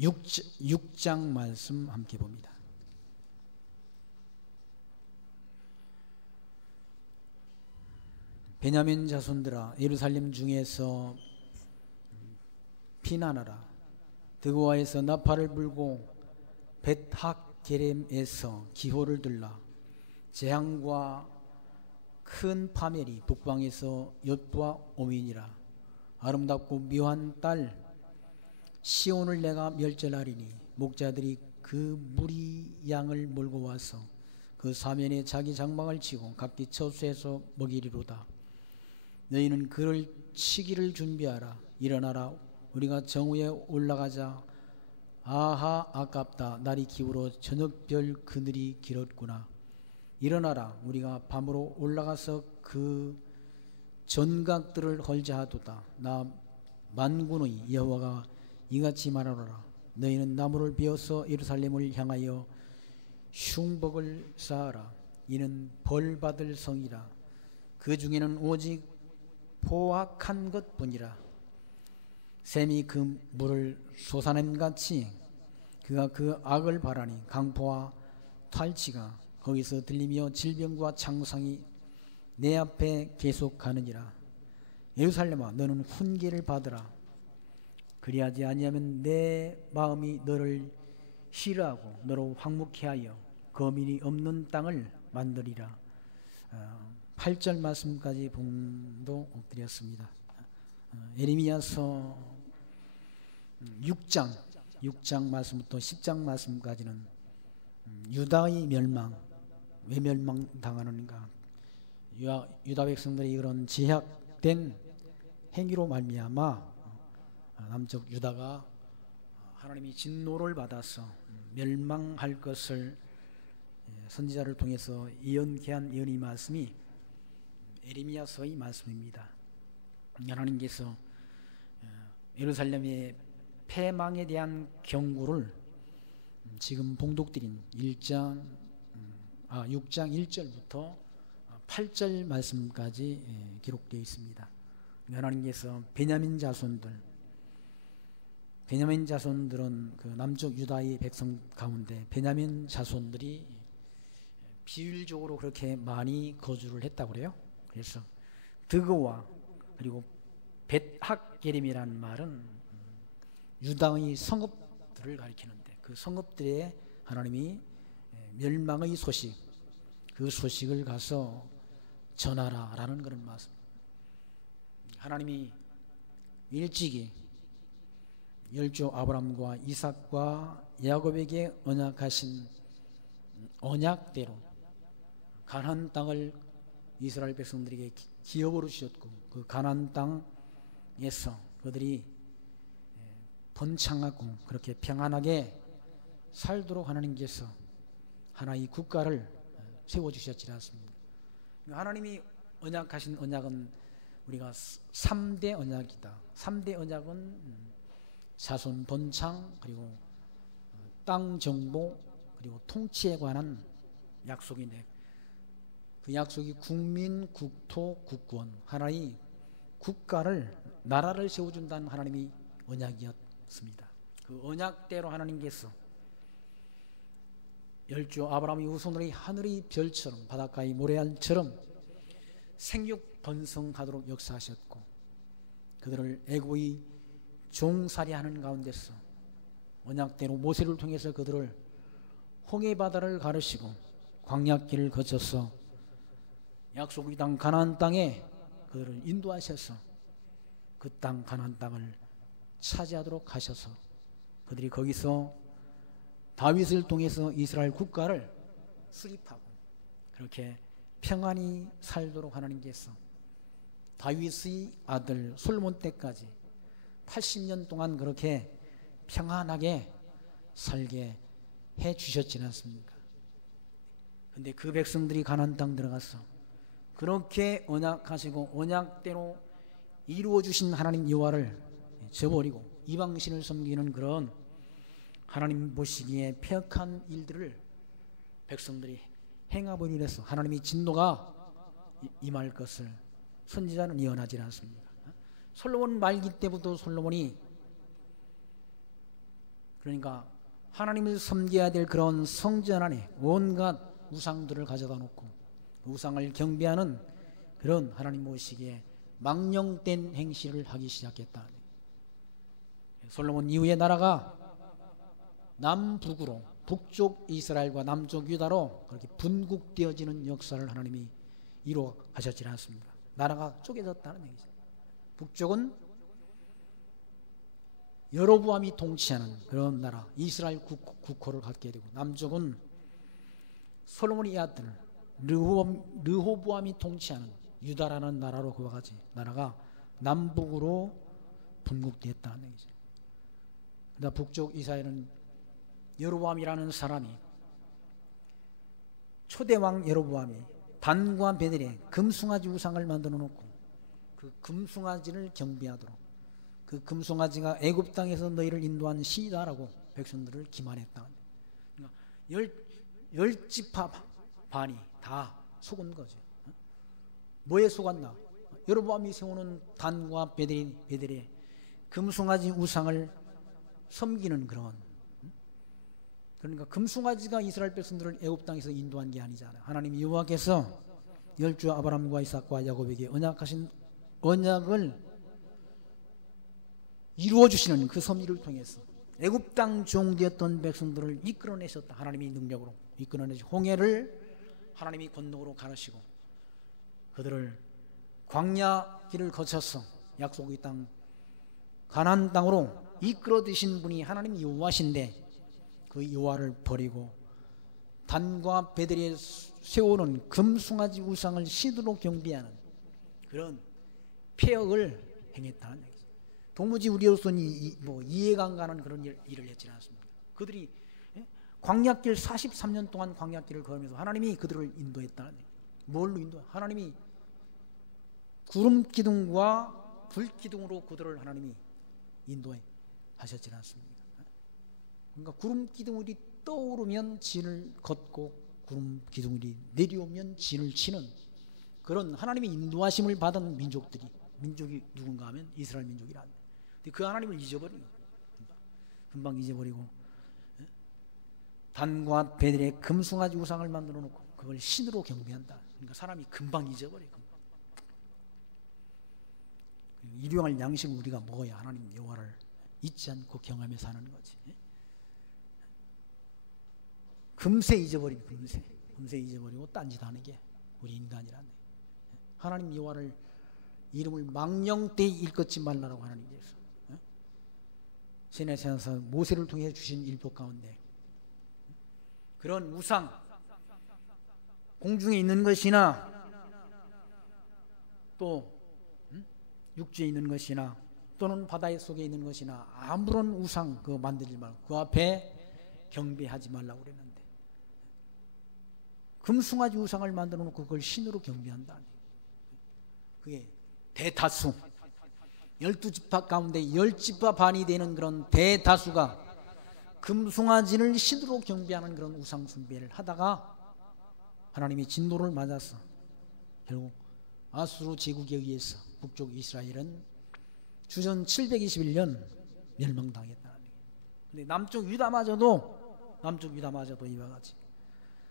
6장 말씀 함께 봅니다. 베냐민 자손들아, 예루살렘 중에서 피난하라. 드고아에서 나팔을 불고 벳학게렘에서 기호를 들라. 재앙과 큰 파멸이 북방에서 엿보아 오미니라. 아름답고 묘한 딸 시온을 내가 멸절하리니 목자들이 그 무리 양을 몰고 와서 그 사면에 자기 장막을 치고 각기 처소에서 먹이리로다. 너희는 그를 치기를 준비하라. 일어나라. 우리가 정오에 올라가자. 아하, 아깝다. 날이 기울어 저녁별 그늘이 길었구나. 일어나라. 우리가 밤으로 올라가서 그 전각들을 헐자하도다. 나 만군의 여호와가 이같이 말하노라. 너희는 나무를 베어서 예루살렘을 향하여 흉복을 쌓아라. 이는 벌받을 성이라. 그 중에는 오직 포악한 것뿐이라. 샘이 그 물을 솟아냄같이 그가 그 악을 바라니 강포와 탈취가 거기서 들리며 질병과 창상이 내 앞에 계속가느니라. 예루살렘아, 너는 훈계를 받으라. 그리하지 아니하면 내 마음이 너를 싫어하고 너로 황묵케 하여 거민이 없는 땅을 만들리라. 8절 말씀까지 봉독 드렸습니다. 예레미야서 6장 말씀부터 10장 말씀까지는 유다의 멸망, 왜 멸망당하는가, 유다 백성들이 그런 제약된 행위로 말미암아 남쪽 유다가 하나님이 진노를 받아서 멸망할 것을 선지자를 통해서 예언케 한 예언의 말씀이 예레미야서의 말씀입니다. 하나님께서 예루살렘의 패망에 대한 경고를 지금 봉독드린 6장 1절부터 8절 말씀까지 기록되어 있습니다. 하나님께서 베냐민 자손들은 그 남쪽 유다의 백성 가운데 베냐민 자손들이 비율적으로 그렇게 많이 거주를 했다고 그래요. 그래서 드그와 그리고 벳학게림이라는 말은 유다의 성읍들을 가리키는데 그 성읍들에 하나님이 멸망의 소식, 그 소식을 가서 전하라라는 그런 말씀. 하나님이 일찍이 열조 아브라함과 이삭과 야곱에게 언약하신 언약대로 가나안 땅을 이스라엘 백성들에게 기업으로 주셨고 그 가나안 땅에서 그들이 번창하고 그렇게 평안하게 살도록 하나님께서 하나의 국가를 세워주셨지 않습니까? 하나님이 언약하신 언약은 우리가 3대 언약이다. 3대 언약은 자손 번창, 그리고 땅 정보, 그리고 통치에 관한 약속인데 그 약속이 국민, 국토, 국권, 하나의 국가를, 나라를 세워준다는 하나님의 언약이었습니다. 그 언약대로 하나님께서 열조 아브라함의 후손들의 하늘의 별처럼 바닷가의 모래알처럼 생육 번성하도록 역사하셨고 그들을 애고의 종살이하는 가운데서 언약대로 모세를 통해서 그들을 홍해바다를 가르시고 광야길을 거쳐서 약속의 땅 가나안 땅에 그들을 인도하셔서 그 땅 가나안 땅을 차지하도록 하셔서 그들이 거기서 다윗을 통해서 이스라엘 국가를 수립하고 그렇게 평안히 살도록 하나님께서 다윗의 아들 솔로몬 때까지 80년 동안 그렇게 평안하게 살게 해 주셨지 않습니까? 근데 그 백성들이 가나안 땅 들어가서 그렇게 언약하시고 언약대로 이루어 주신 하나님 여호와를 저버리고 이방신을 섬기는 그런 하나님 보시기에 폐역한 일들을 백성들이 행하버리려 해서 하나님이 진노가 임할 것을 선지자는 예언하지 않습니까? 솔로몬 말기 때부터 솔로몬이 그러니까 하나님을 섬겨야 될 그런 성전 안에 온갖 우상들을 가져다 놓고 우상을 경배하는 그런 하나님 모시기에 망령된 행실을 하기 시작했다. 솔로몬 이후에 나라가 남북으로 북쪽 이스라엘과 남쪽 유다로 그렇게 분국되어지는 역사를 하나님이 이루어 가셨지 않습니까? 나라가 쪼개졌다는 얘기죠. 북쪽은 여로보암이 통치하는 그런 나라 이스라엘 국호를 갖게 되고, 남쪽은 솔로몬의 아들 르호보암이 통치하는 유다라는 나라로 그와 같이 나라가 남북으로 분국되었다는 얘기죠. 그러나 북쪽 이스라엘은 여로보암이라는 사람이, 초대왕 여로보암이 단과 베델에 금송아지 우상을 만들어 놓고 그 금송아지를 경배하도록, 그 금송아지가 애굽 땅에서 너희를 인도한 신이다라고 백성들을 기만했다. 그러니까 열 지파 반이 다 속은 거죠. 뭐에 속았나? 여로보암이 세우는 단과 베델에 금송아지 우상을 섬기는 그런, 그러니까 금송아지가 이스라엘 백성들을 애굽 땅에서 인도한 게 아니잖아요. 하나님 여호와께서 열주 아브라함과 이삭과 야곱에게 언약하신 언약을 이루어 주시는 그 섭리를 통해서 애굽 땅 종되었던 백성들을 이끌어내셨다. 하나님이 능력으로 이끌어내시 홍해를 하나님이 건너로 가르시고 그들을 광야 길을 거쳐서 약속의 땅 가나안 땅으로 이끌어 드신 분이 하나님 여호와신데, 그 여호와를 버리고 단과 베델에 세우는 금송아지 우상을 신으로 경배하는 그런 폐역을 행했다는 얘기죠. 도무지 우리로서는 이해가 안 가는 그런 일을 했지 않습니까? 그들이 광야길 43년 동안 광야길을 걸으면서 하나님이 그들을 인도했다는 얘기죠. 뭘로 인도? 하나님이 구름 기둥과 불 기둥으로 그들을 하나님이 인도하셨지 않습니까? 그러니까 구름 기둥이 떠오르면 진을 걷고 구름 기둥이 내려오면 진을 치는 그런 하나님의 인도하심을 받은 민족이 누군가 하면 이스라엘 민족이라. 근데 그 하나님을 잊어버린 거예요. 금방 잊어버리고 단과 베델에 금송아지 우상을 만들어 놓고 그걸 신으로 경배한다. 그러니까 사람이 금방 잊어버리고, 일용할 양식을 우리가 먹어야 하나님 여호와를 잊지 않고 경험해 사는 거지. 금세 잊어버린, 금세 잊어버리고 딴짓하는 게 우리 인간이란. 하나님 여호와를 이름을 망령되이 일컫지 말라라고 하나님께서 시내산에서 모세를 통해 주신 율법 가운데 그런 우상, 공중에 있는 것이나 또 육지에 있는 것이나 또는 바다 속에 있는 것이나 아무런 우상 그거 만들지 말고 그 앞에 경배하지 말라고 그랬는데, 금송아지 우상을 만들어 놓고 그걸 신으로 경배한다. 그게 대다수 12지파 가운데 10지파 반이 되는 그런 대다수가 금송아지를 신으로 경배하는 그런 우상 숭배를 하다가 하나님이 진노를 맞아서 결국 아수르 제국에 의해서 북쪽 이스라엘은 주전 721년 멸망당했다. 근데 남쪽 유다마저도 이와 같이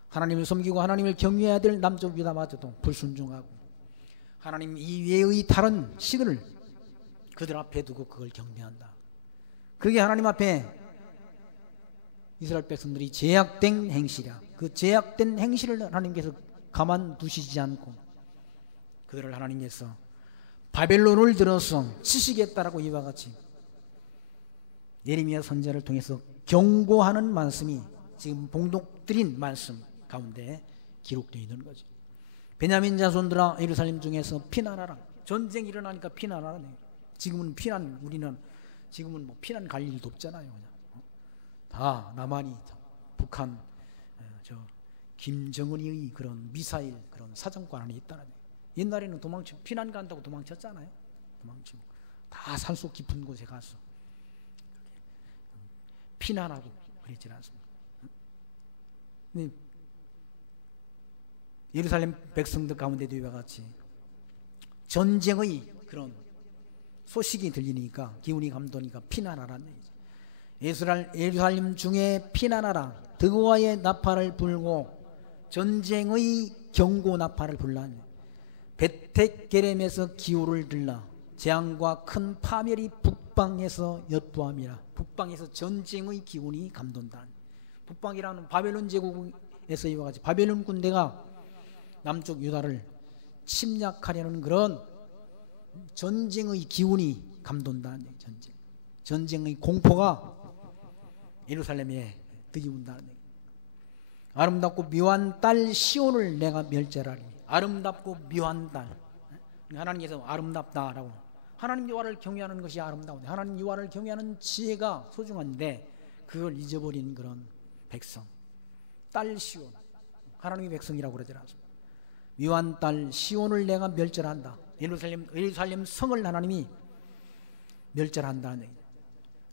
하나님을 섬기고 하나님을 경외해야 될 남쪽 유다마저도 불순종하고 하나님 이외의 다른 신을 그들 앞에 두고 그걸 경배한다. 그게 하나님 앞에 이스라엘 백성들이 제약된 행실이야. 그 제약된 행실을 하나님께서 가만두시지 않고 그들을 하나님께서 바벨론을 들어서 치시겠다라고 이와 같이 예레미야 선지자를 통해서 경고하는 말씀이 지금 봉독드린 말씀 가운데 기록되어 있는 거죠. 베냐민 자손들아 예루살렘 중에서 피난하라. 전쟁이 일어나니까 피난하라. 지금은 우리는 지금은 뭐 피난 갈 일도 없잖아요. 그냥. 다 나만이 북한 김정은의 그런 미사일 그런 사정권 안에 있다는. 옛날에는 피난 간다고 도망쳤잖아요. 도망치고 다 산속 깊은 곳에 가서 피난하고 그랬지 않습니까? 근데 예루살렘 백성들 가운데도 이와 같이 전쟁의 그런 소식이 들리니까 기운이 감도니까 피난하라는 얘기죠. 예루살렘 중에 피난하라. 득와의 나팔을 불고 전쟁의 경고 나팔을 불라. 베텍게렘에서 기호를 들라. 재앙과 큰 파멸이 북방에서 엿보함이라. 북방에서 전쟁의 기운이 감돈다. 북방이라는 바벨론 제국에서 이와 같이 바벨론 군대가 남쪽 유다를 침략하려는 그런 전쟁의 기운이 감돈다. 전쟁의 공포가 예루살렘에 들이운다는 얘기. 아름답고 묘한 딸 시온을 내가 멸절하리니. 아름답고 묘한 딸. 하나님께서 아름답다라고. 하나님 여호와를 경외하는 것이 아름다운데, 하나님 여호와를 경외하는 지혜가 소중한데 그걸 잊어버린 그런 백성. 딸 시온. 하나님의 백성이라고 그러지 않습니까? 묘한 딸 시온을 내가 멸절한다. 예루살렘 성을 하나님이 멸절한다는 얘기죠.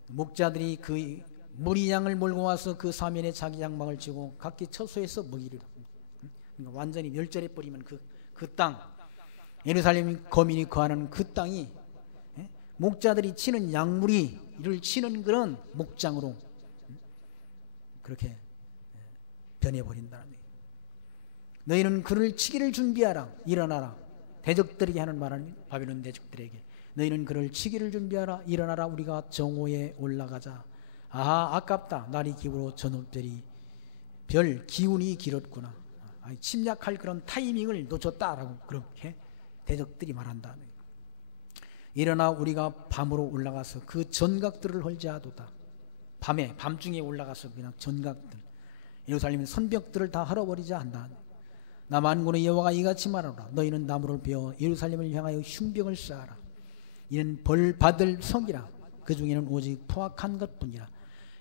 목자들이 그 무리 양을 몰고 와서 그 사면에 자기 장막을 치고 각기 처소에서 먹이리라. 그러니까 완전히 멸절해 버리면 그 땅, 예루살렘 거민이 거하는 그 땅이 목자들이 치는 양무리를 치는 그런 목장으로 그렇게 변해버린다는 얘기예요. 너희는 그를 치기를 준비하라. 일어나라. 대적들에게 하는 말은 바벨론 대적들에게 너희는 그를 치기를 준비하라. 일어나라. 우리가 정오에 올라가자. 아하, 아깝다. 날이 기울어 저녁별이 별 기운이 길었구나. 침략할 그런 타이밍을 놓쳤다라고 그렇게 대적들이 말한다. 일어나 우리가 밤으로 올라가서 그 전각들을 헐지하도다. 밤중에 올라가서 그냥 전각들, 예루살렘의 선벽들을 다 헐어버리자 한다. 나 만군의 여호와가 이같이 말하노라. 너희는 나무를 베어 예루살렘을 향하여 흉벽을 쌓아라. 이는 벌 받을 성이라. 그 중에는 오직 포악한 것뿐이라.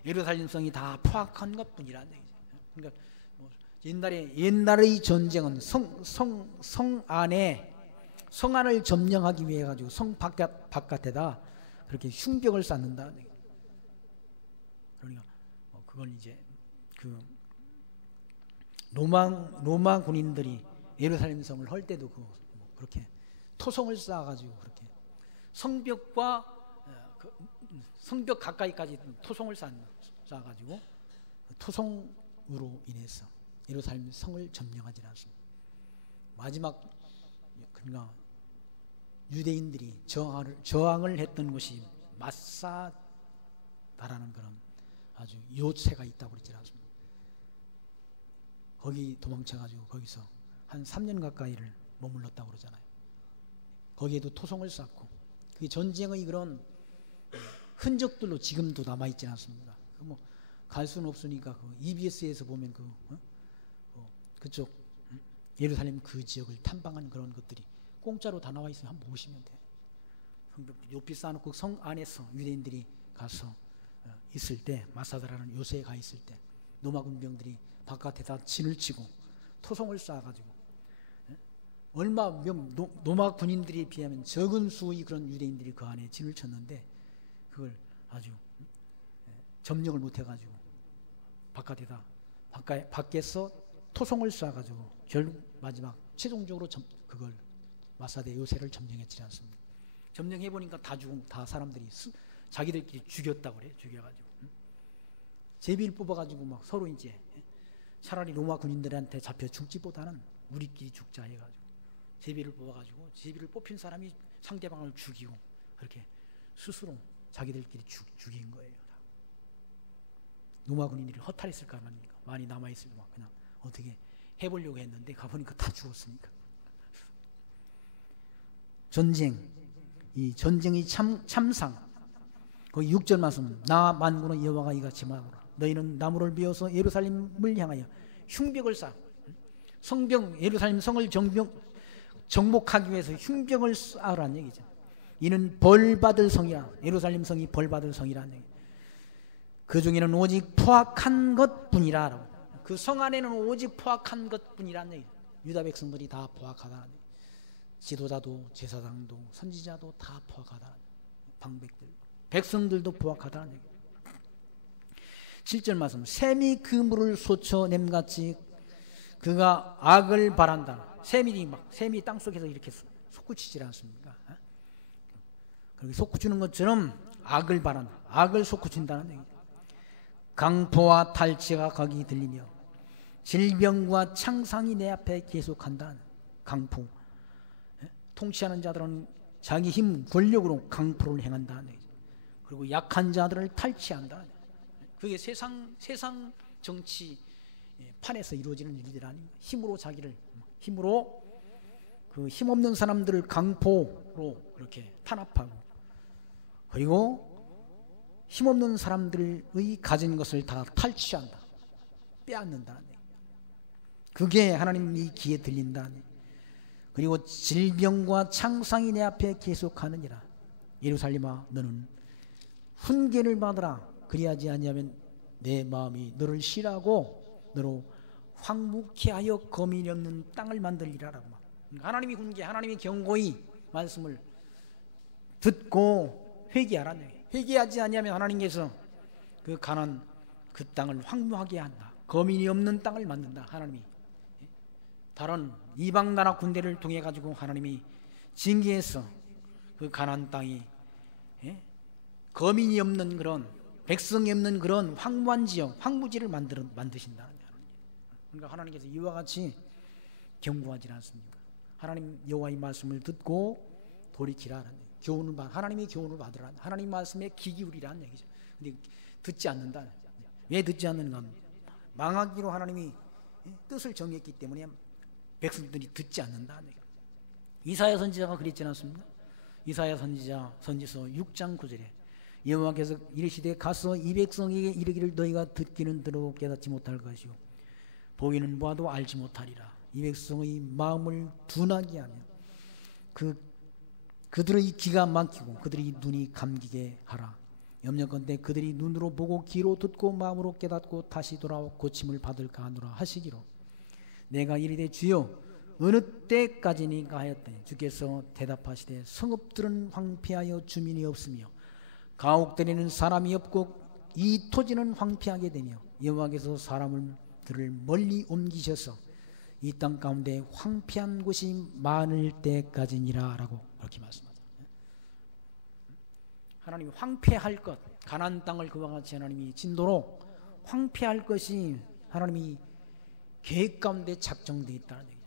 예루살렘 성이 다 포악한 것뿐이라. 그러니까 옛날의 전쟁은 성 안을 점령하기 위해 가지고 성 바깥에다 그렇게 흉벽을 쌓는다. 그러니까 그건 이제 그 로마 군인들이 예루살렘 성을 할 때도 그렇게 토성을 쌓아가지고 그렇게 성벽 가까이까지 토성을 쌓아가지고 토성으로 인해서 예루살렘 성을 점령하지 않습니다. 마지막 그러니까 유대인들이 저항을 했던 것이 마사다라는 그런 아주 요새가 있다고 그러지 않습니까? 거기 도망쳐가지고 거기서 한 3년 가까이를 머물렀다고 그러잖아요. 거기에도 토성을 쌓고 그 전쟁의 그런 흔적들로 지금도 남아있지 않습니까? 뭐 갈 수는 없으니까 그 EBS에서 보면 그쪽 예루살렘 그 지역을 탐방한 그런 것들이 공짜로 다 나와 있어요. 한번 보시면 돼요. 높이 쌓아놓고 성 안에서 유대인들이 가서 있을 때, 마사다라는 요새에 가 있을 때 로마 군병들이 바깥에다 진을 치고 토성을 쌓아가지고 로마 군인들에 비하면 적은 수의 그런 유대인들이 그 안에 진을 쳤는데 그걸 아주 점령을 못해가지고 밖에서 토성을 쌓아가지고 결국 마지막 최종적으로 그걸 마사대 요새를 점령했지 않습니까? 점령해보니까 다 사람들이 자기들끼리 죽였다고 그래요. 죽여가지고 제비를 뽑아가지고 막 서로 이제 차라리 로마 군인들한테 잡혀 죽지보다는 우리끼리 죽자 해가지고 제비를 뽑아가지고 제비를 뽑힌 사람이 상대방을 죽이고 그렇게 스스로 자기들끼리 죽인 거예요. 로마 군인들이 허탈했을까 말입니까? 많이 남아있을까 막 그냥 어떻게 해보려고 했는데 가보니까 다 죽었으니까. 이 전쟁의 참상 거기 6절 말씀 나 만군의 여호와가 이같이 말하노라. 너희는 나무를 베어서 예루살렘을 향하여 흉벽을 쌓아. 예루살렘 성을 정복하기 위해서 흉벽을 쌓으라는 얘기죠. 이는 벌받을 성이라. 예루살렘 성이 벌받을 성이라는 얘기. 그 중에는 오직 포악한 것뿐이라. 그 성 안에는 오직 포악한 것뿐이라는 얘기. 유다 백성들이 다 포악하다는 얘기. 지도자도 제사장도 선지자도 다 포악하다. 방백들 백성들도 포악하다는 얘기. 7절 말씀 샘이 그 물을 솟쳐냄같이 그가 악을 바란다. 샘이 땅속에서 이렇게 솟구치지 않습니까? 그렇게 솟구치는 것처럼 악을 바란다. 악을 솟구친다는 얘기. 강포와 탈취가 거기 들리며 질병과 창상이 내 앞에 계속한다. 강포. 통치하는 자들은 자기 힘, 권력으로 강포를 행한다. 그리고 약한 자들을 탈취한다. 그게 세상 정치 판에서 이루어지는 일들이 아닌가. 힘으로 그 힘없는 사람들을 강포로 이렇게 탄압하고, 그리고 힘없는 사람들의 가진 것을 다 탈취한다. 빼앗는다. 그게 하나님의 귀에 들린다. 그리고 질병과 창상이 내 앞에 계속하느니라. 예루살렘아, 너는 훈계를 받으라. 그리하지 아니하면 내 마음이 너를 싫어하고 너로 황무케 하여 거민이 없는 땅을 만들리라라고. 하나님이 훈계, 하나님이 경고의 말씀을 듣고 회개하라. 회개하지 아니하면 하나님께서 그 가난 그 땅을 황무하게 한다. 거민이 없는 땅을 만든다. 하나님이 다른 이방 나라 군대를 통해 가지고 하나님이 징계해서 그 가나안 땅이 거민이 없는 그런, 백성이 없는 그런 황무한 지역, 황무지를 만드신다. 그러니까 하나님께서 이와 같이 경고하지 않습니까? 하나님 여호와의 말씀을 듣고 돌이키라. 교훈을 하나님의 교훈을 받으라. 하나님 말씀에 귀 기울이라는 얘기죠. 근데 듣지 않는다. 왜 듣지 않는가? 망하기로 하나님이 뜻을 정했기 때문에 백성들이 듣지 않는다. 이사야 선지자가 그랬지 않습니까? 이사야 선지서 6장 9절에 여호와께서 이르시되 가서 이 백성에게 이르기를 너희가 듣기는 들어 깨닫지 못할 것이요 보기는 보아도 알지 못하리라. 이 백성의 마음을 둔하게 하며 그들의 귀가 막히고 그들의 눈이 감기게 하라. 염려컨대 그들이 눈으로 보고 귀로 듣고 마음으로 깨닫고 다시 돌아와 고침을 받을까 하노라 하시기로 내가 이르되 주여 어느 때까지니까 하였더니 주께서 대답하시되 성읍들은 황폐하여 주민이 없으며 가옥들에는 사람이 없고 이 토지는 황폐하게 되며 여호와께서 사람들을 멀리 옮기셔서 이 땅 가운데 황폐한 곳이 많을 때까지니라 라고 그렇게 말씀하죠. 하나님이 황폐할 것, 가나안 땅을 그와 같이 하나님이 진도로 황폐할 것이 하나님이 계획 가운데 작정되어 있다는 얘기죠.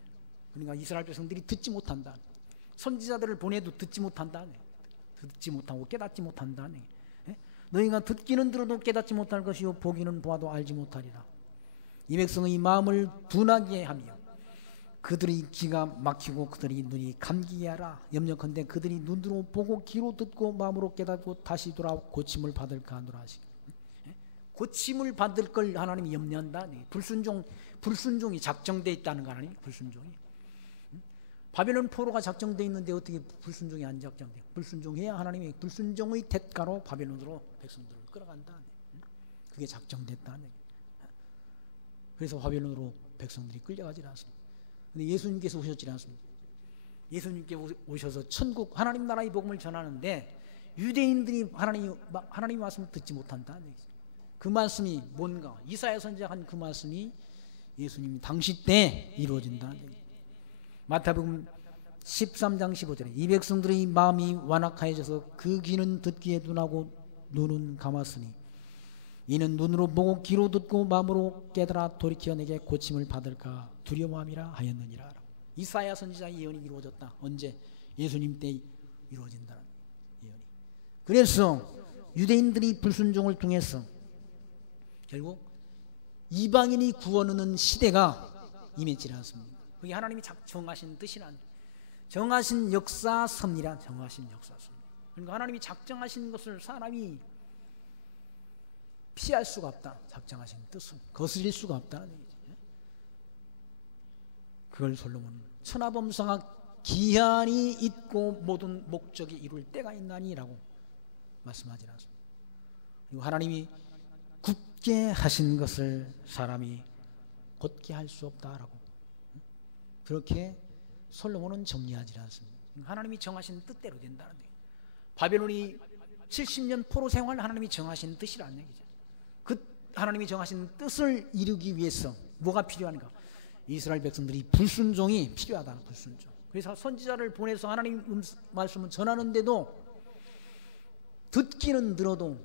그러니까 이스라엘 백성들이 듣지 못한다. 선지자들을 보내도 듣지 못한다. 듣지 못하고 깨닫지 못한다. 너희가 듣기는 들어도 깨닫지 못할 것이요 보기는 보아도 알지 못하리라. 이 백성의 마음을 둔하게 하며 그들의 귀가 막히고 그들의 눈이 감기게 하라. 염려컨대 그들이 눈으로 보고 귀로 듣고 마음으로 깨닫고 다시 돌아 고침을 받을까 하노라 하시기. 고침을 받을 걸 하나님이 염려한다. 불순종이 작정되어 있다는 거 하나님. 불순종이 바벨론 포로가 작정되어 있는데 어떻게 불순종이 안 작정돼? 불순종해야 하나님이 불순종의 대가로 바벨론으로 백성들을 끌어간다. 그게 작정됐다. 그래서 바벨론으로 백성들이 끌려가지 않습니다. 근데 예수님께서 오셨지 않습니까? 예수님께 오셔서 천국 하나님 나라의 복음을 전하는데 유대인들이 하나님의 말씀을 듣지 못한다. 그 말씀이 뭔가? 이사야 선지자가 한 그 말씀이 예수님 당시 때 이루어진다. 마태복음 13장 15절에 이 백성들의 마음이 완악하여져서 그 귀는 듣기에 둔하고 눈은 감았으니 이는 눈으로 보고 귀로 듣고 마음으로 깨달아 돌이켜 내게 고침을 받을까 두려워함이라 하였느니라. 이사야 선지자의 예언이 이루어졌다. 언제? 예수님 때 이루어진다는 예언이. 그래서 유대인들이 불순종을 통해서 결국 이방인이 구원 얻는 시대가 임했지 않습니까? 그게 하나님이 정하신 뜻이란, 정하신 역사 섭리란, 정하신 역사 섭리. 그러니까 하나님이 작정하신 것을 사람이 피할 수가 없다. 작정하신 뜻을 거스릴 수가 없다는 얘기죠. 그걸 솔로몬은 천하범상학 기한이 있고 모든 목적이 이룰 때가 있나니라고 말씀하지 않습니다. 그리고 하나님이 굳게 하신 것을 사람이 곧게 할 수 없다라고 그렇게 솔로몬은 정리하지 않습니다. 하나님이 정하신 뜻대로 된다는 얘기죠. 바벨론이 70년 포로 생활 하나님이 정하신 뜻이라는 얘기죠. 그 하나님이 정하신 뜻을 이루기 위해서 뭐가 필요한가? 이스라엘 백성들이 불순종이 필요하다. 불순종. 그래서 선지자를 보내서 하나님 말씀을 전하는데도 듣기는 들어도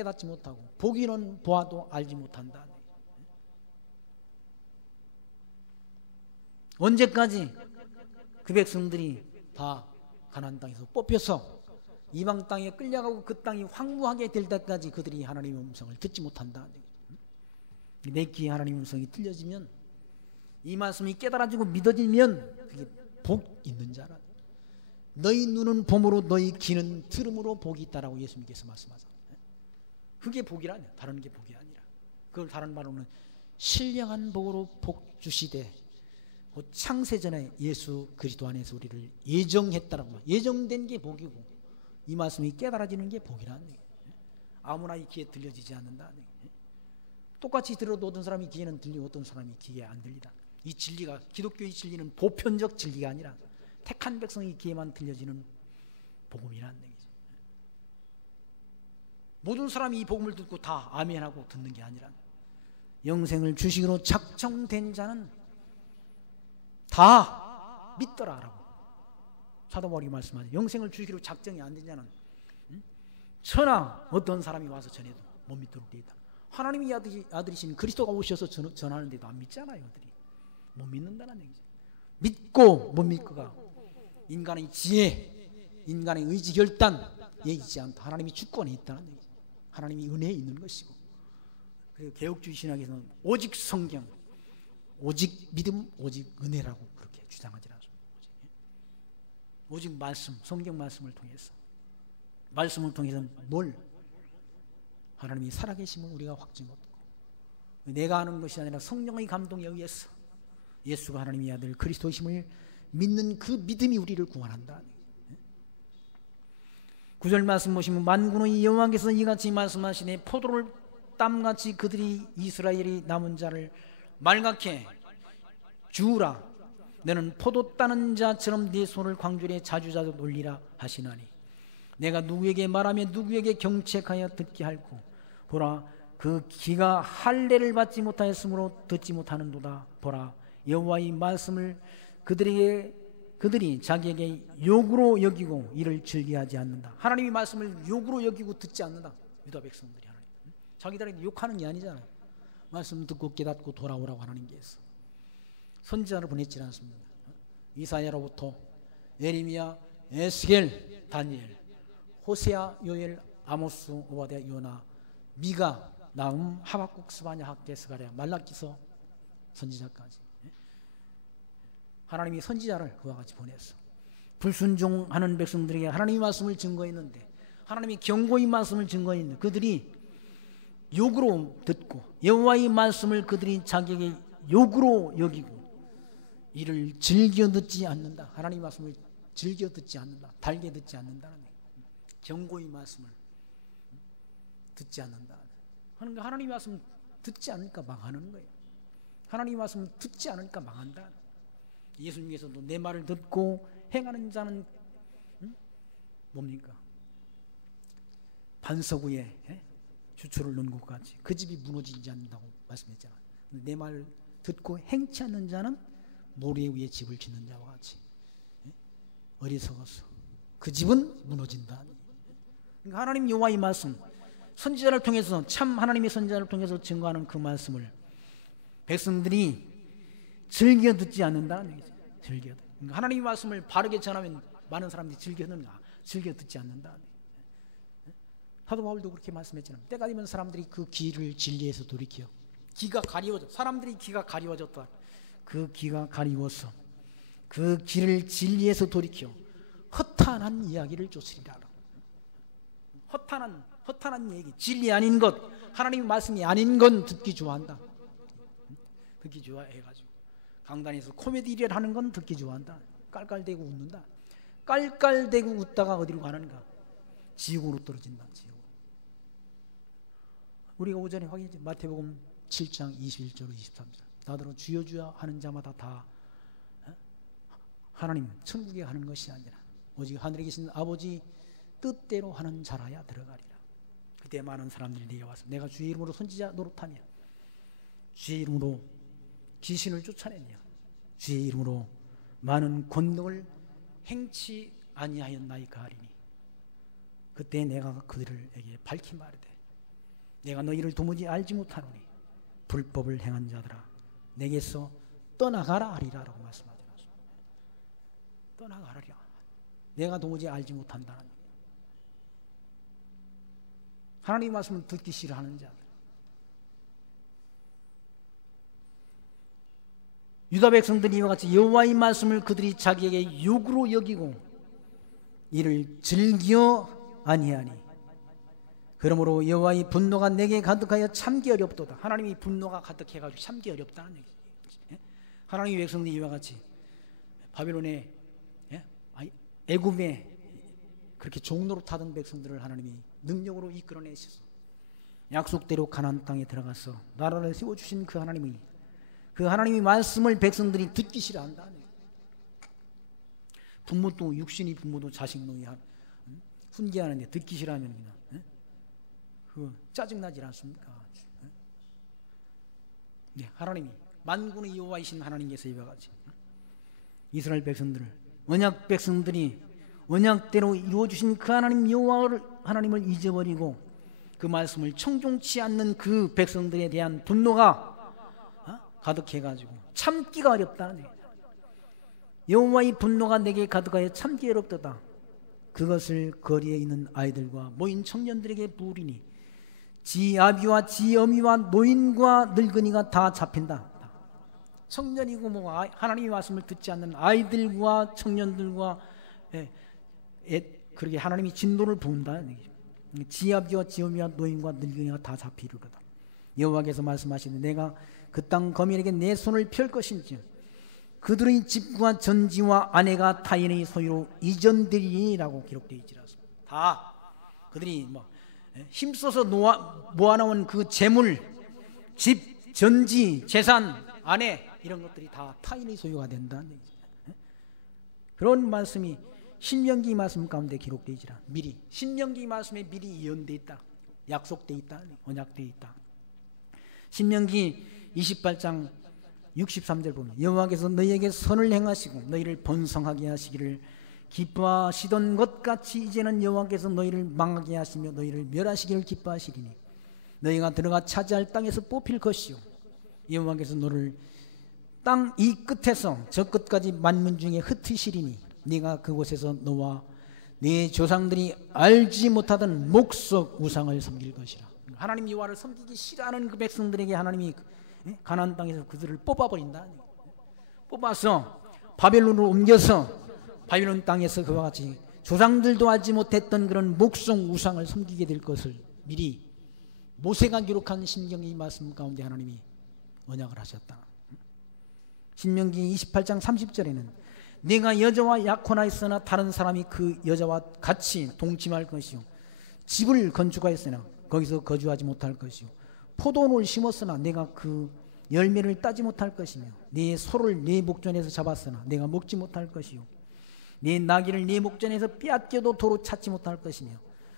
깨닫지 못하고 보기는 보아도 알지 못한다. 언제까지 그 백성들이 다 가나안 땅에서 뽑혀서 이방 땅에 끌려가고 그 땅이 황무하게 될 때까지 그들이 하나님의 음성을 듣지 못한다. 내 귀에 하나님의 음성이 들려지면, 이 말씀이 깨달아지고 믿어지면 그게 복 있는 자라. 너희 눈은 봄으로 너희 귀는 들음으로 복이 있다라고 예수님께서 말씀하셨어요. 그게 복이라냐, 다른 게 복이 아니라. 그걸 다른 말로는 신령한 복으로 복 주시되, 창세전에 예수 그리스도 안에서 우리를 예정했다라고 말. 예정된 게 복이고 이 말씀이 깨달아지는 게 복이라는 얘기예요. 아무나 이 귀에 들려지지 않는다. 똑같이 들어도 어떤 사람이 귀에는 들리고 어떤 사람이 귀에 안 들리다. 이 진리가, 기독교의 진리는 보편적 진리가 아니라 택한 백성의 귀에만 들려지는 복음이라는 얘기죠. 모든 사람이 이 복음을 듣고 다 아멘하고 듣는 게 아니라, 영생을 주시기로 작정된 자는 다 믿더라라고 사도 바울이 말씀하죠. 영생을 주시기로 작정이 안 된 자는 천하 어떤 사람이 와서 전해도 못 믿도록 되어 있다. 하나님이 아들이신 그리스도가 오셔서 전하는데도 안 믿잖아요. 그들이 못 믿는다는 얘기죠. 믿고 못 믿고가 인간의 지혜, 인간의 의지 결단에 있지 않다. 하나님이 주권에 있다는 얘기죠. 하나님이 은혜에 있는 것이고, 그리고 개혁주의 신학에서는 오직 성경, 오직 믿음, 오직 은혜라고 그렇게 주장하지 않습니다. 오직 말씀, 성경 말씀을 통해서, 말씀을 통해서 뭘? 하나님이 살아계심을 우리가 확증 얻고, 내가 아는 것이 아니라 성령의 감동에 의해서 예수가 하나님의 아들 그리스도이심을 믿는 그 믿음이 우리를 구원한다. 9절 말씀 보시면, 만군의 여호와께서 이같이 말씀하시네, 포도를 땀같이 그들이 이스라엘이 남은 자를 말갛게 주우라. 너는 포도 따는 자처럼 네 손을 광주리에 자주자주 놀리라 하시나니, 내가 누구에게 말하며 누구에게 경책하여 듣게 할고, 보라 그 귀가 할례를 받지 못하였으므로 듣지 못하는도다. 보라 여호와의 말씀을 그들이 자기에게 욕으로 여기고 이를 즐겨하지 않는다. 하나님의 말씀을 욕으로 여기고 듣지 않는다. 유다 백성들이 하나님, 자기들에게 욕하는 게 아니잖아요. 말씀 듣고 깨닫고 돌아오라고 하나님께서 선지자를 보냈지 않습니다. 이사야로부터 예레미야, 에스겔, 다니엘, 호세아, 요엘, 아모스, 오바댜, 요나, 미가, 나움, 하박국, 스바냐, 학개, 스가랴, 말라기서 선지자까지 하나님이 선지자를 그와 같이 보냈어. 불순종하는 백성들에게 하나님의 말씀을 증거했는데, 하나님이 경고의 말씀을 증거했는데 그들이 욕으로 듣고 여호와의 말씀을 그들이 자기에게 욕으로 여기고 이를 즐겨 듣지 않는다. 하나님의 말씀을 즐겨 듣지 않는다. 달게 듣지 않는다는 얘기예요. 경고의 말씀을 듣지 않는다. 그러니까 하나님의 말씀 듣지 않으니까 망하는 거예요. 하나님의 말씀 듣지 않으니까 망한다. 예수님께서도 내 말을 듣고 행하는 자는 뭡니까? 반석 위에 주초를 놓은 것 같이 그 집이 무너지지 않는다고 말씀했잖아요. 내 말 듣고 행치 않는 자는 모래 위에 집을 짓는 자와 같이 어리석어서 그 집은 무너진다. 그러니까 하나님 여호와의 말씀, 선지자를 통해서, 참 하나님의 선지자를 통해서 증거하는 그 말씀을 백성들이 즐겨 듣지 않는다는 얘기죠. 즐겨. 그러니까 하나님의 말씀을 바르게 전하면 많은 사람들이 즐겨 듣는가? 즐겨 듣지 않는다. 사도 바울도 그렇게 말씀했잖아요. 때가 되면 사람들이 그 귀를 진리에서 돌이켜, 귀가 가리워져, 사람들이 귀가 가리워졌다. 그 귀가 가리워서 그 귀를 진리에서 돌이켜 허탄한 이야기를 쫓으리라. 허탄한 얘기, 진리 아닌 것, 하나님의 말씀이 아닌 건 듣기 좋아한다. 듣기 좋아해가지고 강단에서 코미디를 하는 건 듣기 좋아한다. 깔깔대고 웃는다. 깔깔대고 웃다가 어디로 가는가? 지옥으로 떨어진다. 지옥. 우리가 오전에 확인했죠. 마태복음 7장 21절 23절. 나더러 주여 주여 하는 자마다 다 하나님 천국에 가는 것이 아니라 오직 하늘에 계신 아버지 뜻대로 하는 자라야 들어가리라. 그때 많은 사람들이 내게 와서 내가 주의 이름으로 선지자 노릇하며 주의 이름으로 귀신을 쫓아내며 주의 이름으로 많은 권능을 행치 아니하였나이까 하리니, 그때 내가 그들에게 밝히 말하되 내가 너희를 도무지 알지 못하노니 불법을 행한 자들아 내게서 떠나가라 하리라 라고 말씀하셨습니다. 떠나가라. 내가 도무지 알지 못한다는 하나님의 말씀을 듣기 싫어하는 자들. 유다 백성들이 이와 같이 여호와의 말씀을 그들이 자기에게 욕으로 여기고 이를 즐겨 아니하니 그러므로 여호와의 분노가 내게 가득하여 참기 어렵도다. 하나님이 분노가 가득해가지고 참기 어렵다는 얘기죠. 하나님의 백성들이 이와 같이 바벨론에 애굽에 그렇게 종로로 타던 백성들을 하나님이 능력으로 이끌어내셔서 약속대로 가나안 땅에 들어가서 나라를 세워주신 그 하나님의 말씀을 백성들이 듣기 싫어한다. 부모도 육신이 부모도 자식 놈이 훈계하는데 듣기 싫어하면 그냥 그 짜증나지 않습니까? 네, 하나님이 만군의 여호와이신 하나님께서 이와 같이 이스라엘 백성들을 언약 백성들이 언약대로 이루어주신 그 하나님 하나님을 잊어버리고 그 말씀을 청종치 않는 그 백성들에 대한 분노가 가득해가지고 참기가 어렵다는 얘기죠. 여호와의 분노가 내게 가득하여 참기 어렵도다. 그것을 거리에 있는 아이들과 모인 청년들에게 부으리니 지 아비와 지 어미와 노인과 늙은이가 다 잡힌다. 청년이고 뭐 하나님의 말씀을 듣지 않는 아이들과 청년들과 그렇게 하나님이 진노를 부은다. 지 아비와 지 어미와 노인과 늙은이가 다 잡히리로다. 여호와께서 말씀하시되 내가 그 땅 거민에게 내 손을 펼 것인지 그들의 집과 전지와 아내가 타인의 소유로 이전되리라고 기록되어 있지라서 다 그들이 힘써서 모아놓은 그 재물, 집, 전지, 재산, 아내 이런 것들이 다 타인의 소유가 된다는 얘기죠. 그런 말씀이 신명기 말씀 가운데 기록되어 있지라. 미리 신명기 말씀에 미리 예언되어 있다. 약속되어 있다. 언약되어 있다. 신명기 28장 63절 보면 여호와께서 너희에게 선을 행하시고 너희를 번성하게 하시기를 기뻐하시던 것 같이 이제는 여호와께서 너희를 망하게 하시며 너희를 멸하시기를 기뻐하시리니 너희가 들어가 차지할 땅에서 뽑힐 것이요 여호와께서 너를 땅 이 끝에서 저 끝까지 만민 중에 흩으시리니 네가 그곳에서 너와 네 조상들이 알지 못하던 목석 우상을 섬길 것이라. 하나님 여호와를 섬기기 싫어하는 그 백성들에게 하나님이 가나안 땅에서 그들을 뽑아버린다. 뽑아서 바벨론으로 옮겨서 바벨론 땅에서 그와 같이 조상들도 알지 못했던 그런 목석 우상을 섬기게 될 것을 미리 모세가 기록한 신명기 말씀 가운데 하나님이 언약을 하셨다. 신명기 28장 30절에는 내가 여자와 약혼하였으나 다른 사람이 그 여자와 같이 동침할 것이요 집을 건축하였으나 거기서 거주하지 못할 것이요 포도원을 심었으나 내가 그 열매를 따지 못할 것이며 네 소를 네 목전에서 잡았으나 내가 먹지 못할 것이요 네 나귀를 네 목전에서 빼앗겨도 도로 찾지 못할 것이며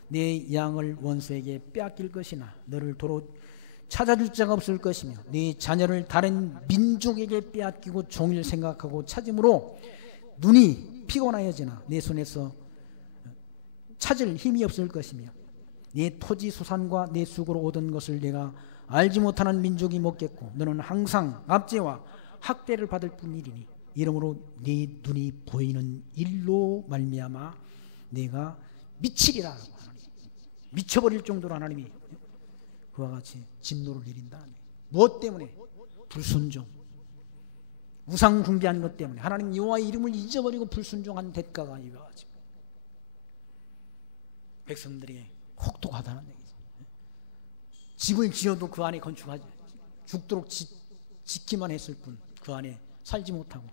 네 양을 원수에게 빼앗길 것이나 너를 도로 찾아줄 자가 없을 것이며 네 자녀를 다른 민족에게 빼앗기고 종일 생각하고 찾음으로 눈이 피곤하여지나 내 손에서 찾을 힘이 없을 것이며 네 토지 소산과 네 수고로 얻은 것을 내가 알지 못하는 민족이 먹겠고 너는 항상 압제와 학대를 받을 뿐이리니 이러므로 네 눈이 보이는 일로 말미암아 내가 미치리라. 미쳐버릴 정도로 하나님이 그와 같이 진노를 내린다. 무엇 때문에? 불순종, 우상 숭배한 것 때문에 하나님 여호와의 이름을 잊어버리고 불순종한 대가가 이와 같이 백성들이 혹독하다는 얘기죠. 집을 지어도 그 안에 건축하지 죽도록 짓기만 했을 뿐 그 안에 살지 못하고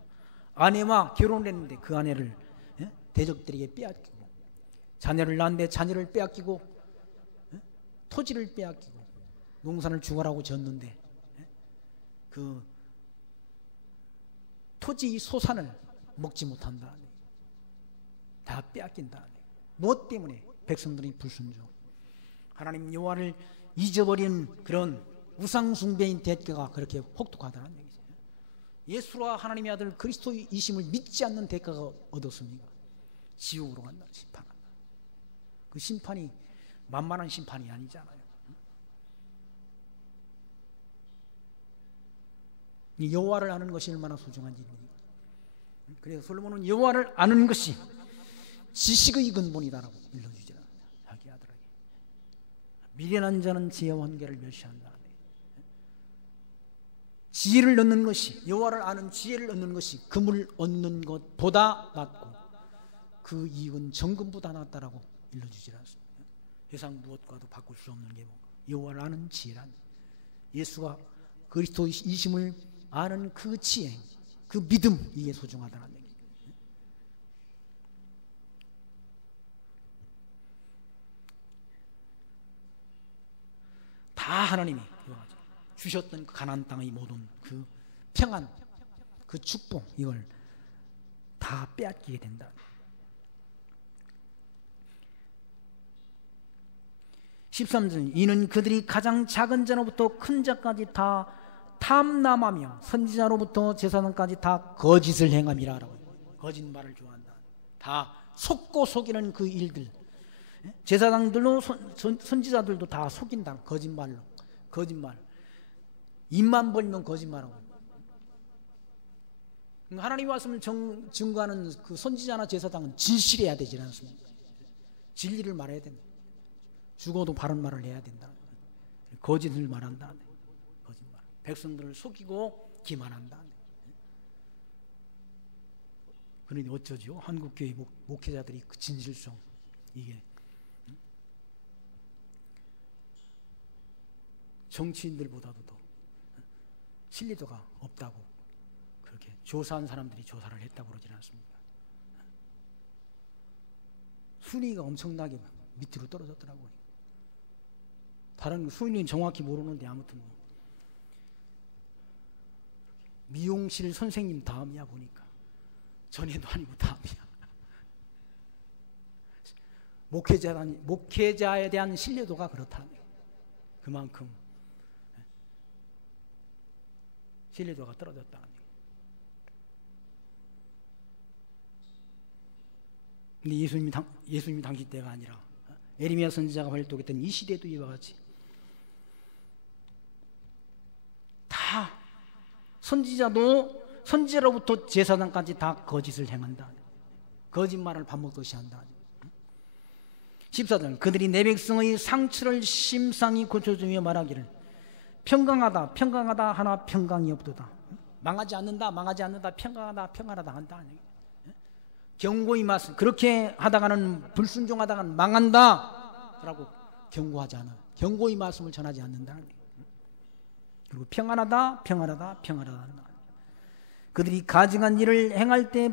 아내와 결혼을 했는데 그 아내를 대적들에게 빼앗기고 자녀를 낳았는데 자녀를 빼앗기고 토지를 빼앗기고 농산을 죽어라고 졌는데 그 토지 소산을 먹지 못한다. 다 빼앗긴다. 무엇 때문에? 백성들이 불순종. 하나님 여호와를 잊어버린 그런 우상 숭배인 대가가 그렇게 혹독하다는 얘기죠. 예수와 하나님의 아들 그리스도이심을 믿지 않는 대가가 얻었습니까? 지옥으로 간다. 심판한다. 그 심판이 만만한 심판이 아니잖아요. 이 여호와를 아는 것이 얼마나 소중한지. 그래서 솔로몬은 여호와를 아는 것이 지식의 근본이다라고 일러주지 않아요. 자기 아들에게. 미련한 자는 지혜와 한계를 멸시한다. 지혜를 얻는 것이, 여호와를 아는 지혜를 얻는 것이 금을 얻는 것보다 낫고 그 이익은 정금보다 낫다라고 일러주지 않습니다. 세상 무엇과도 바꿀 수 없는 게 뭔가 여호와를 아는 지혜란, 예수가 그리스도이심을 아는 그 지혜, 그 믿음, 이게 소중하다는 얘기예요. 다 하나님이 주셨던 그 가나안 땅의 모든 그 평안, 그 축복, 이걸 다 빼앗기게 된다. 13절, 이는 그들이 가장 작은 자로부터 큰 자까지 다 탐남하며 선지자로부터 제사장까지 다 거짓을 행함이라라고. 거짓말을 좋아한다. 다 속고 속이는 그 일들. 제사장들도 선지자들도 다 속인다. 거짓말로. 거짓말. 입만 벌리면 거짓말하고. 하나님의 말씀을 증거하는 그 선지자나 제사장은 진실해야 되지 않습니까? 진리를 말해야 된다. 죽어도 바른 말을 해야 된다. 거짓을 말한다. 거짓말. 백성들을 속이고 기만한다. 그러니 어쩌죠? 한국교회 목회자들이 그 진실성, 이게 정치인들보다도 더 신뢰도가 없다고 그렇게 조사한 사람들이 조사를 했다고 그러지 않습니까? 순위가 엄청나게 밑으로 떨어졌더라고요. 다른 순위는 정확히 모르는데 아무튼 미용실 선생님 다음이야 보니까. 전에도 아니고 다음이야. 목회자에 대한 신뢰도가 그렇다는 거예요. 그만큼 신뢰도가 떨어졌다는 거예요. 근데 예수님이 당시 때가 아니라 에레미야 선지자가 활동했던 이 시대도 이와 같이 다 선지자로부터 제사장까지 다 거짓을 행한다. 거짓말을 밥 먹듯이 한다. 14절, 그들이 내 백성의 상처를 심상히 고쳐주며 말하기를 평강하다 평강하다 하나 평강이 없도다. 망하지 않는다 망하지 않는다, 평강하다 평안하다 한다. 경고의 말씀, 그렇게 하다가는 불순종하다가는 망한다 라고 경고하지 않아. 경고의 말씀을 전하지 않는다. 그리고 평안하다 평안하다 평안하다 한다. 그들이 가증한 일을 행할 때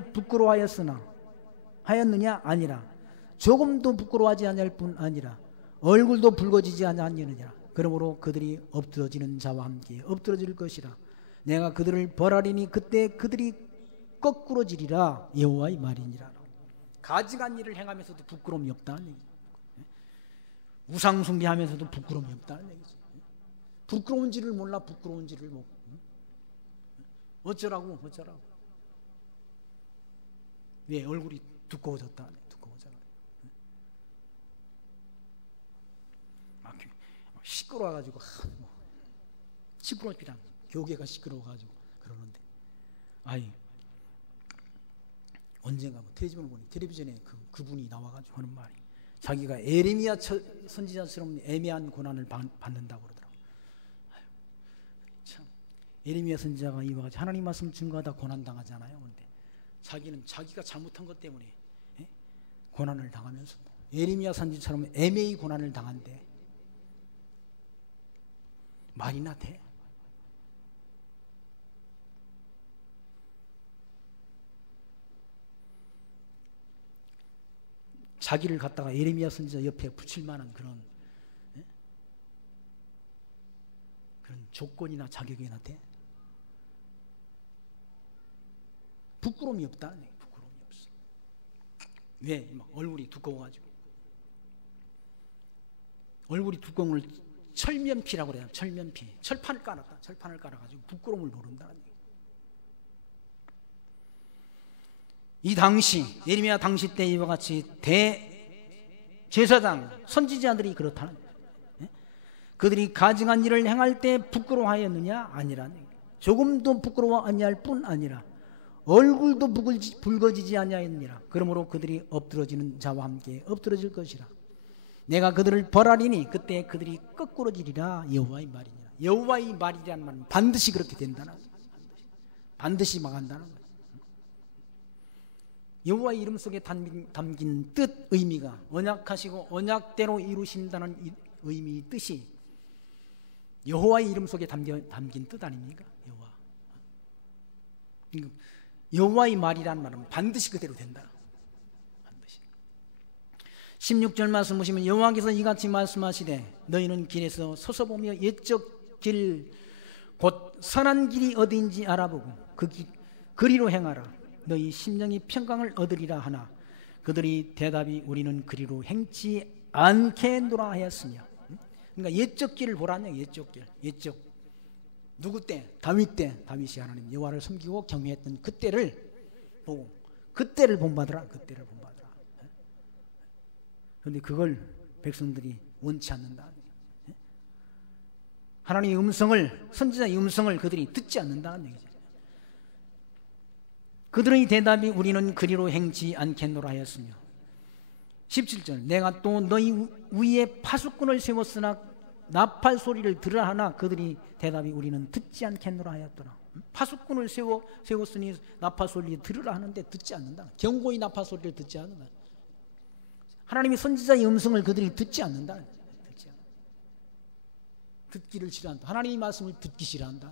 하였느냐? 아니라 조금도 부끄러워하지 아니할 뿐 아니라 얼굴도 붉어지지 아니하느냐. 그러므로 그들이 엎드러지는 자와 함께 엎드러질 것이라. 내가 그들을 벌하리니 그때 그들이 거꾸러지리라. 여호와의 말이니라. 가증한 일을 행하면서도 부끄러움이 없다는 얘기죠. 우상 숭배하면서도 부끄러움이 없다는 얘기죠. 부끄러운지를 몰라. 부끄러운지를 뭐 어쩌라고. 왜? 얼굴이 두꺼워졌다. 두꺼워져라. 막 시끄러워가지고 시끄러워지랑 교계가 시끄러워가지고 그러는데, 아이 언젠가 텔레비전을 보니 텔레비전에 그분이 나와가지고 하는 말이, 자기가 에레미야 선지자처럼 애매한 고난을 받는다고 그러더라고요. 참, 에레미야 선지자가 이와 같이 하나님 말씀 증거하다 고난 당하잖아요. 근데 자기는 자기가 잘못한 것 때문에 고난을 당하면서도 에레미야 선지처럼 애매히 고난을 당한대. 말이나 돼? 자기를 갖다가 에레미야 선지자 옆에 붙일 만한 그런 조건이나 자격이나 돼? 부끄러움이 없다. 부끄러움이 없어. 왜? 막 얼굴이 두꺼워가지고. 얼굴이 두꺼운 걸 철면피라고 그래요. 철면피. 철판을 깔았다. 철판을 깔아가지고 부끄러움을 모른다는 얘기예요. 이 당시, 예레미야 당시 때 이와 같이 대제사장, 선지자들이 그렇다는 거예요. 그들이 가증한 일을 행할 때 부끄러워하였느냐? 아니라는 얘기예요. 조금도 부끄러워 아니할 뿐 아니라 얼굴도 붉어지지 아니하였느니라. 그러므로 그들이 엎드러지는 자와 함께 엎드러질 것이라. 내가 그들을 벌하리니 그때 그들이 거꾸러지리라. 여호와의 말이니라. 여호와의 말이라는 말은 반드시 그렇게 된다는 거예요. 반드시 망한다는 거예요. 여호와의 이름 속에 담긴 뜻, 의미가 언약하시고 언약대로 이루신다는 의미, 뜻이 여호와의 이름 속에 담긴 뜻 아닙니까? 여호와의 말이라는 말은 반드시 그대로 된다. 반드시. 16절 말씀 보시면 여호와께서 이같이 말씀하시되 너희는 길에서 서서 보며 옛적 길 곧 선한 길이 어디인지 알아보고 그리로 행하라. 너희 심령이 평강을 얻으리라 하나 그들이 대답이 우리는 그리로 행치 않겠노라 하였으며. 그러니까 옛적 길을 보라는 옛적 길. 옛적 누구 때? 다윗 때. 다윗이 하나님 여호와를 섬기고 경외했던 그때를 보고 그때를 본받으라. 그때를 본받으라. 그런데 그걸 백성들이 원치 않는다. 하나님의 음성을, 선지자의 음성을 그들이 듣지 않는다는 얘기죠. 그들의 대답이 우리는 그리로 행치 않겠노라 하였으며. 17절 내가 또 너희 위에 파수꾼을 세웠으나 나팔 소리를 들으라 하나 그들이 대답이 우리는 듣지 않겠노라 하였더라. 파수꾼을 세웠으니 나팔 소리를 들으라 하는데 듣지 않는다. 경고의 나팔 소리를 듣지 않는다. 하나님의 선지자의 음성을 그들이 듣지 않는다. 듣기를 싫어한다. 하나님의 말씀을 듣기 싫어한다.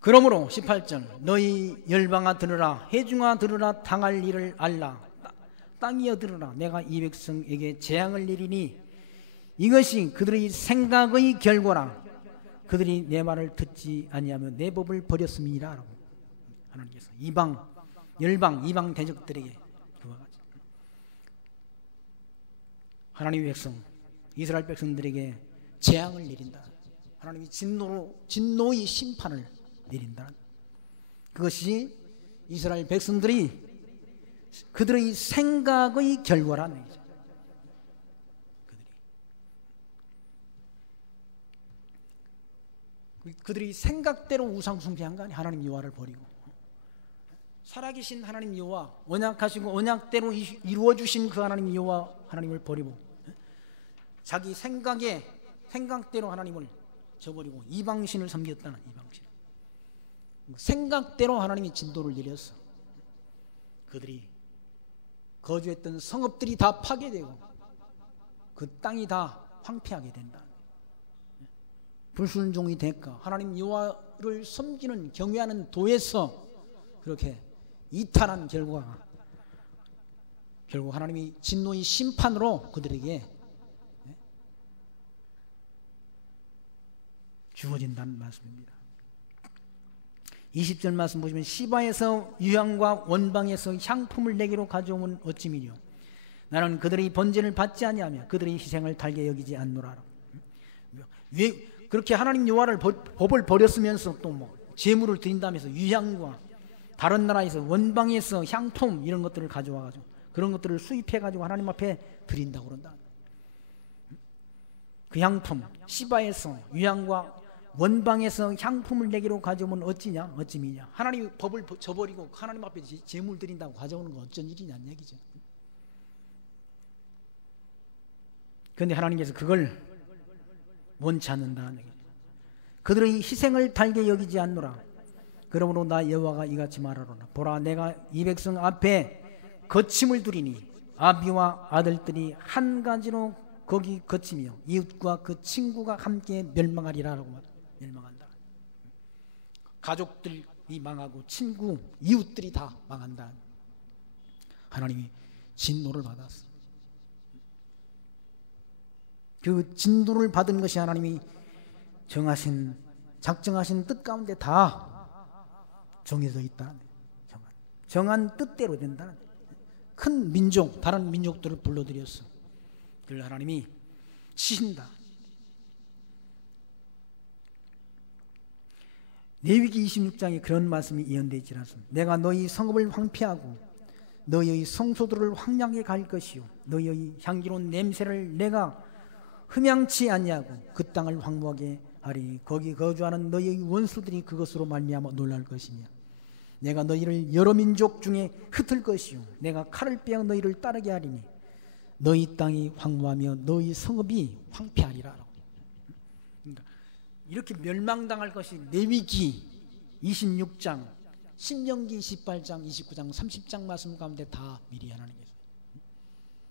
그러므로 18절 너희 열방아 들으라. 회중아 들으라. 당할 일을 알라. 땅이여 들으라. 내가 이 백성에게 재앙을 내리니 이것이 그들의 생각의 결과라. 그들이 내 말을 듣지 아니하며 내 법을 버렸음이라. 하나님께서 열방 이방 대적들에게 그와 같이 하나님의 백성 이스라엘 백성들에게 재앙을 내린다. 하나님이 진노의 심판을 내린다. 그것이 이스라엘 백성들이 그들의 생각의 결과라는 얘기죠. 그들이 생각대로 우상 숭배한 거 아니에요. 하나님 여호와를 버리고 살아계신 하나님 여호와 언약하시고 언약대로 이루어주신 그 하나님 여호와 하나님을 버리고 자기 생각대로 하나님을 저버리고 이방신을 섬겼다는 이방신. 생각대로 하나님이 진도를 내렸어. 그들이 거주했던 성읍들이 다 파괴되고 그 땅이 다 황폐하게 된다. 불순종의 대가, 하나님 여호와를 섬기는 경외하는 도에서 그렇게 이탈한 결과가 결국 하나님이 진노의 심판으로 그들에게 주어진다는 말씀입니다. 20절 말씀 보시면 시바에서 유향과 원방에서 향품을 내게로 가져오면 어찌미뇨. 나는 그들의 번제를 받지 아니하며 그들의 희생을 달게 여기지 않노라. 왜 그렇게 하나님 여호와를 법을 버렸으면서 또 뭐 제물을 드린다면서 유향과 다른 나라에서 원방에서 향품 이런 것들을 가져와가지고 그런 것들을 수입해가지고 하나님 앞에 드린다고 그런다. 그 향품 시바에서 유향과 원방에서 향품을 내게로 가져오면 어찌미냐. 하나님이 법을 저버리고 하나님 앞에 제물 드린다고 가져오는 건 어쩐 일이냐는 얘기죠. 그런데 하나님께서 그걸 원치 않는다는 얘기죠. 그들의 희생을 달게 여기지 않노라. 그러므로 나 여호와가 이같이 말하노라. 보라 내가 이 백성 앞에 거침을 두리니 아비와 아들들이 한 가지로 거기 거치며 이웃과 그 친구가 함께 멸망하리라라고 말합니다. 멸망한다. 가족들이 망하고 친구, 이웃들이 다 망한다. 하나님이 진노를 받았어. 그 진노를 받은 것이 하나님이 작정하신 뜻 가운데 다 정해져 있다. 정한 뜻대로 된다. 큰 민족, 다른 민족들을 불러들였어. 그걸 하나님이 치신다. 레위기 26장에 그런 말씀이 예언되어 있지 않습니다. 내가 너희 성읍을 황폐하고 너희의 성소들을 황량하게 갈 것이요 너희의 향기로운 냄새를 내가 흠양치 아니하고 그 땅을 황무하게 하리니 거기 거주하는 너희의 원수들이 그것으로 말미암아 놀랄 것이며 내가 너희를 여러 민족 중에 흩을 것이요 내가 칼을 빼어 너희를 따르게 하리니 너희 땅이 황무하며 너희 성읍이 황폐하리라. 그러니까 이렇게 멸망당할 것이 레위기 26장, 신명기 28장, 29장, 30장 말씀 가운데 다 미리 하나님께서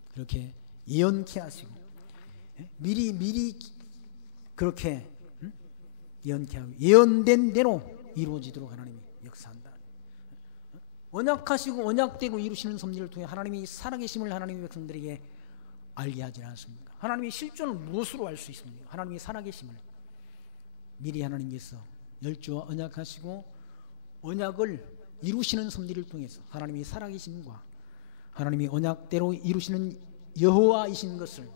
그렇게 예언케 하시고 미리 그렇게 예언케 하고 예언된 대로 이루어지도록 하나님이 역사한다. 언약하시고 언약되고 이루시는 섭리를 통해 하나님이 살아계심을 하나님의 백성들에게 알게 하지 않습니까? 하나님의 실존을 무엇으로 알 수 있습니까? 하나님의 살아계심을 미리 하나님께서 열주와 언약하시고 언약을 이루시는 섭리를 통해서 하나님이 살아계심과 하나님이 언약대로 이루시는 여호와이신 것을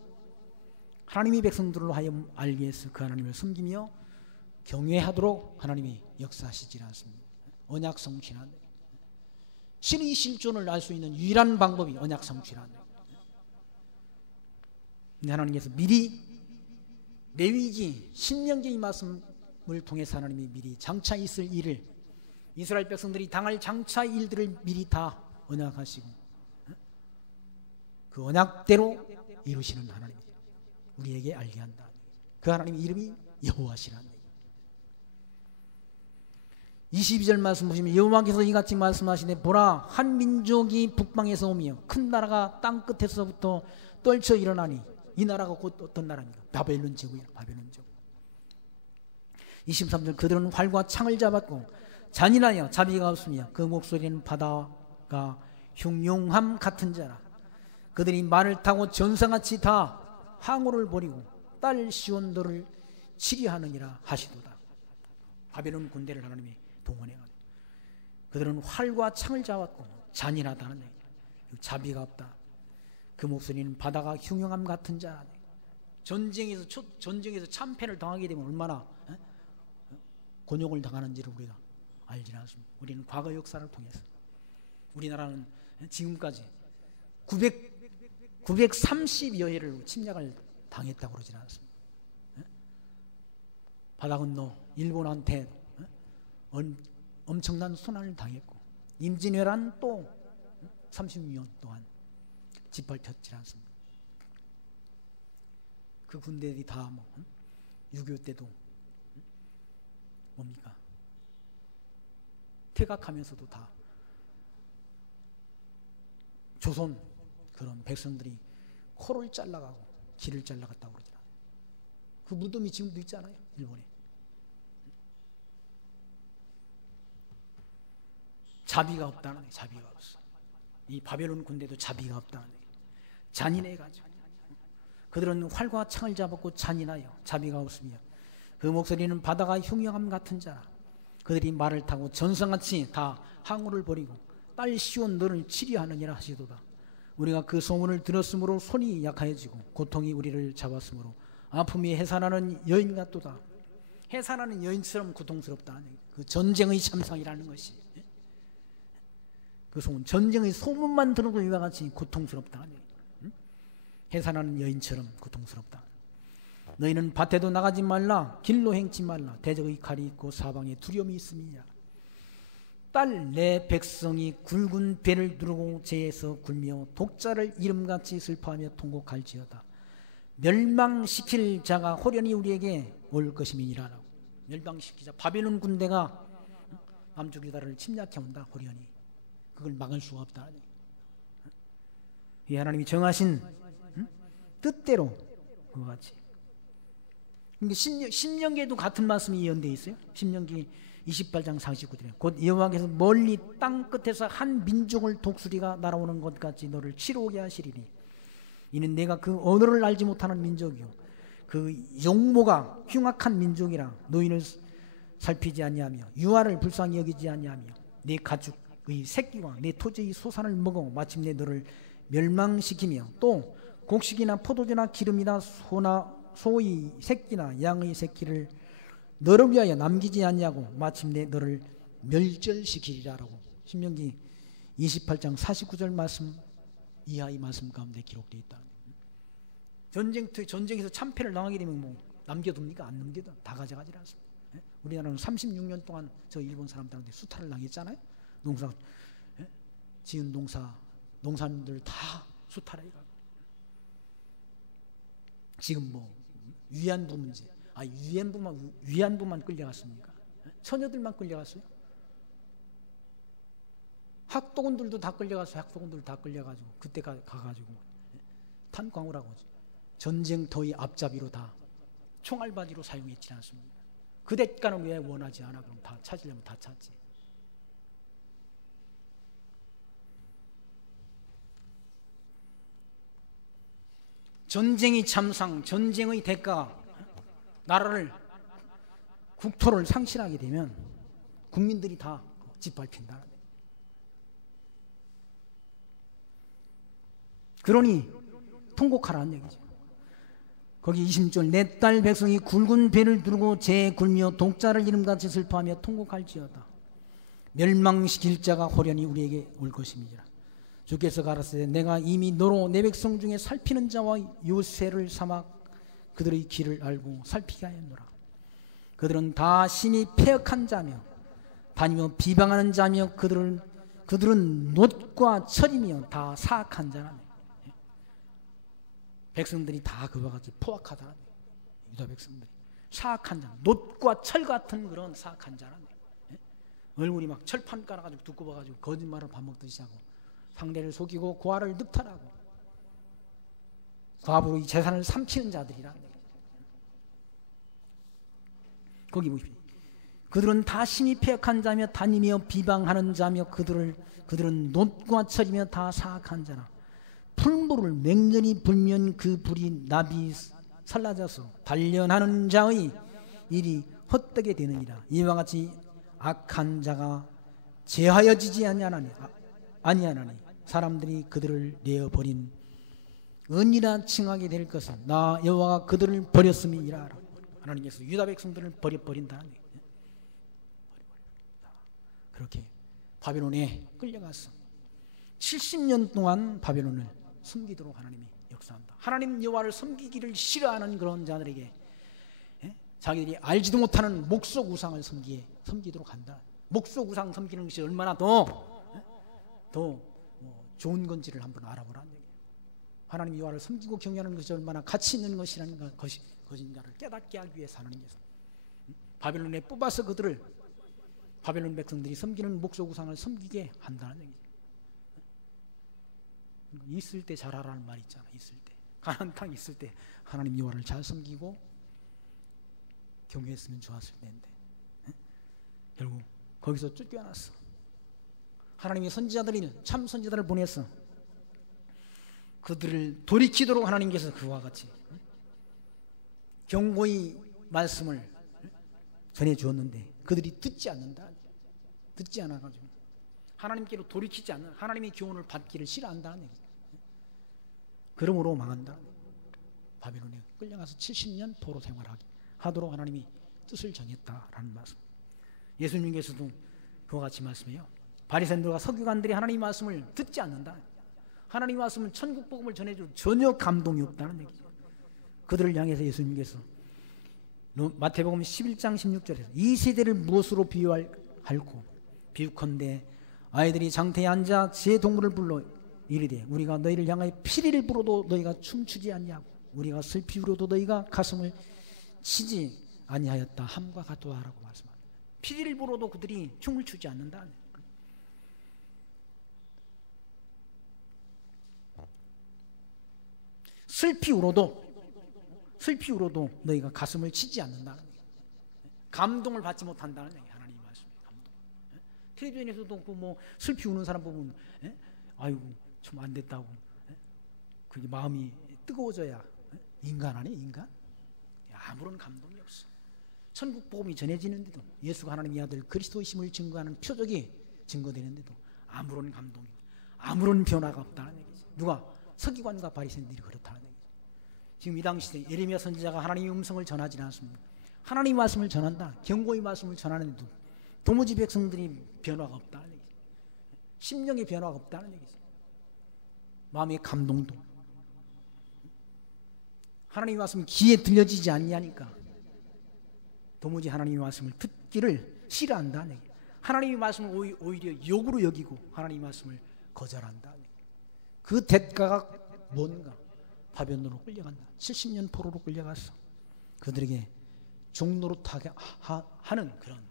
하나님의 백성들로 하여 알게 해서 그 하나님을 섬기며 경외하도록 하나님이 역사하시지 않습니다. 언약 성취란 신의 실존을 알 수 있는 유일한 방법이 언약 성취란 하나님께서 미리 레위기 신명기 말씀을 통해서 하나님이 미리 장차 있을 일을 이스라엘 백성들이 당할 장차 일들을 미리 다 언약하시고 그 언약대로 이루시는 하나님 우리에게 알게 한다. 그 하나님 이름이 여호와시라는 22절 말씀 보시면 여호와께서 이같이 말씀하시되 보라 한 민족이 북방에서 오며 큰 나라가 땅 끝에서부터 떨쳐 일어나니 이 나라가 곧 어떤 나라입니까? 바벨론 제국이야. 바벨론 제국. 23절 그들은 활과 창을 잡았고 잔인하여 자비가 없으며 그 목소리는 바다가 흉용함 같은 자라. 그들이 말을 타고 전사같이 다 항우를 버리고 딸 시온도를 치리하느니라 하시도다. 바벨론 군대를 하나님이 동원해가지고 그들은 활과 창을 잡았고 잔인하다는 얘기야. 자비가 없다. 그 목소리는 바다가 흉용함 같은 자라. 전쟁에서 참패를 당하게 되면 얼마나 곤욕을 당하는지를 우리가 알지 않습니다. 우리는 과거 역사를 통해서 우리나라는 지금까지 930여 회를 침략을 당했다고 그러지 않습니다. 바다 건너 일본한테 엄청난 손해를 당했고 임진왜란 또 36년 동안 짓밟혔지 않습니다. 그 군대들이 다 6.25 때도 뭡니까? 퇴각하면서도 다 조선 그런 백성들이 코를 잘라가고 길을 잘라갔다고 그러더라. 그 무덤이 지금도 있잖아요. 일본에. 자비가 없다는 거예요. 자비가 없어. 이 바벨론 군대도 자비가 없다는 거예요. 잔인해가지고 그들은 활과 창을 잡았고 잔인하여 자비가 없으며 그 목소리는 바다가 흉용함 같은 자라. 그들이 말을 타고 전성같이 다 항우를 버리고 딸 시온 너를 치리하느니라 하시도다. 우리가 그 소문을 들었으므로 손이 약하여지고 고통이 우리를 잡았으므로 아픔이 해산하는 여인 같도다. 해산하는 여인처럼 고통스럽다. 그 전쟁의 참상이라는 것이 그 소문, 전쟁의 소문만 들어도 이와 같이 고통스럽다. 해산하는 여인처럼 고통스럽다. 너희는 밭에도 나가지 말라. 길로 행치 말라. 대적의 칼이 있고 사방에 두려움이 있음이냐. 딸 내 백성이 굵은 배를 두르고 재에서 굴며 독자를 이름같이 슬퍼하며 통곡할지어다. 멸망시킬 자가 호련히 우리에게 올 것임이니라. 멸망시키자. 바벨론 군대가 남쪽 유다를 침략해 온다. 호련히. 그걸 막을 수가 없다. 이 하나님이 정하신 뜻대로 그와 같이. 신명기에도 같은 말씀이 예언되어 있어요. 신명기 28장 49절에 곧 여호와께서 멀리 땅 끝에서 한 민족을 독수리가 날아오는 것 같이 너를 치러오게 하시리니 이는 내가 그 언어를 알지 못하는 민족이요 그 용모가 흉악한 민족이라 너희를 살피지 아니하며 유아를 불쌍히 여기지 아니하며 내 가축의 새끼와 내 토지의 소산을 먹어 마침내 너를 멸망시키며 또 곡식이나 포도주나 기름이나 소의 새끼나 양의 새끼를 너를 위하여 남기지 아니하고 마침내 너를 멸절시키리라라고 신명기 28장 49절 말씀 이하의 말씀 가운데 기록되어 있다. 전쟁에서 참패를 당하게 되면 뭐 남겨둡니까? 안 남겨둬. 다 가져가지 않습니다. 예? 우리나라는 36년 동안 저 일본 사람들한테 수탈을 당했잖아요. 농사 지은 농산들 다 수탈해 가고. 지금 뭐 위안부 문제, 위안부만 끌려갔습니까? 처녀들만 끌려갔어요. 학도군들도 다 끌려갔어요. 학도군들 다 끌려가지고 그때 가가지고 탄광을 하고 전쟁터의 앞잡이로 다 총알바지로 사용했지 않습니까? 그 대가는 왜 원하지 않아? 그럼 다 찾으려면 다 찾지. 전쟁이 참상, 전쟁의 대가가 나라를, 국토를 상실하게 되면 국민들이 다 짓밟힌다. 그러니 통곡하라는 얘기죠. 거기 20절, 내 딸 백성이 굵은 배를 두르고 재 굴며 독자를 이름같이 슬퍼하며 통곡할지어다. 멸망시킬 자가 호련히 우리에게 올 것입니다. 주께서 가라사대 내가 이미 너로 내 백성 중에 살피는 자와 요새를 삼아 그들의 길을 알고 살피게 하였노라. 그들은 다 심히 패역한 자며 다니며 비방하는 자며 그들은 놋과 철이며 다 사악한 자라며. 백성들이 다 그와 같이 포악하다. 유다 백성들이 사악한 자, 놋과 철 같은 그런 사악한 자라며. 얼굴이 막 철판 깔아가지고 두꺼워가지고 거짓말을 밥 먹듯이 하고 상대를 속이고 고아를 늑탈하고 과부의 재산을 삼키는 자들이라. 거기 보십시오. 그들은 다 심히 패역한 자며 다니며 비방하는 자며 그들은 놋과 철이며 다 사악한 자라. 풀물을 맹렬히 불면 그 불이 나비 살라져서 단련하는 자의 일이 헛되게 되느니라. 이와 같이 악한 자가 제하여지지 아니하나니 사람들이 그들을 내어버린 은이라 칭하게 될 것은 나 여호와가 그들을 버렸음이라. 하나님께서 유다 백성들을 버려버린다. 그렇게 바벨론에 끌려갔어. 70년 동안 바벨론을 숨기도록 하나님이 역사한다. 하나님 여호와를 섬기기를 싫어하는 그런 자들에게 자기들이 알지도 못하는 목석 우상을 섬기도록 한다. 목석 우상 섬기는 것이 얼마나 더 좋은 건지를 한번 알아보라는 얘기예요. 하나님 여호와를 섬기고 경외하는 것이 얼마나 가치 있는 것이라는 것인가를 깨닫게 하기 위해서 하나님께서 바벨론에 뽑아서 그들을 바벨론 백성들이 섬기는 목석 우상을 섬기게 한다는 얘기죠. 있을 때 잘하라는 말 있잖아. 있을 때 가나안 땅 있을 때 하나님 여호와를 잘 섬기고 경외했으면 좋았을 텐데 결국 거기서 쫓겨났어. 하나님의 참 선지자들을 보냈어. 그들을 돌이키도록 하나님께서 그와 같이 경고의 말씀을 전해주었는데 그들이 듣지 않아가지고 하나님께로 돌이키지 않는, 하나님의 교훈을 받기를 싫어한다는 얘기죠. 그러므로 망한다. 바벨론에 끌려가서 70년 포로 생활하도록 하나님이 뜻을 정했다라는 말씀. 예수님께서도 그와 같이 말씀해요. 바리새인들과 서기관들이 하나님의 말씀을 듣지 않는다. 하나님의 말씀은 천국 복음을 전해줄 전혀 감동이 없다는 얘기죠. 그들을 향해서 예수님께서 마태복음 11장 16절에서 이 세대를 무엇으로 비유할고 비유컨대 아이들이 장터에 앉아 제 동물을 불러 이르되 우리가 너희를 향하여 피리를 불어도 너희가 춤추지 아니하고 우리가 슬피 울어도 너희가 가슴을 치지 아니하였다 함과 같도다라고 말씀합니다. 피리를 불어도 그들이 춤을 추지 않는다. 슬피 울어도 너희가 가슴을 치지 않는다는 얘기예요. 감동을 받지 못한다는 얘기예요. 하나님의 말씀이 감동. 텔레비전에서도 뭐 슬피 우는 사람 보면 아이고 좀 안 됐다고 그게 마음이 뜨거워져야 인간 아니에요. 인간? 아무런 감동이 없어. 천국 복음이 전해지는데도 예수가 하나님의 아들 그리스도이심을 증거하는 표적이 증거되는데도 아무런 감동이 아무런 변화가 없다는 얘기죠. 누가? 서기관과 바리새인들이 그렇다는 얘기죠. 지금 이 당시에 예레미야 선지자가 하나님의 음성을 전하지 않습니다. 하나님의 말씀을 전한다. 경고의 말씀을 전하는데도 도무지 백성들이 변화가 없다는 얘기죠. 심령의 변화가 없다는 얘기죠. 마음의 감동도 하나님의 말씀이 귀에 들려지지 않냐니까 도무지 하나님의 말씀을 듣기를 싫어한다. 하나님의 말씀을 오히려 욕으로 여기고 하나님의 말씀을 거절한다. 그 대가가 뭔가? 바벨론으로 끌려간다. 70년 포로로 끌려가서 그들에게 종노릇하게 하는 그런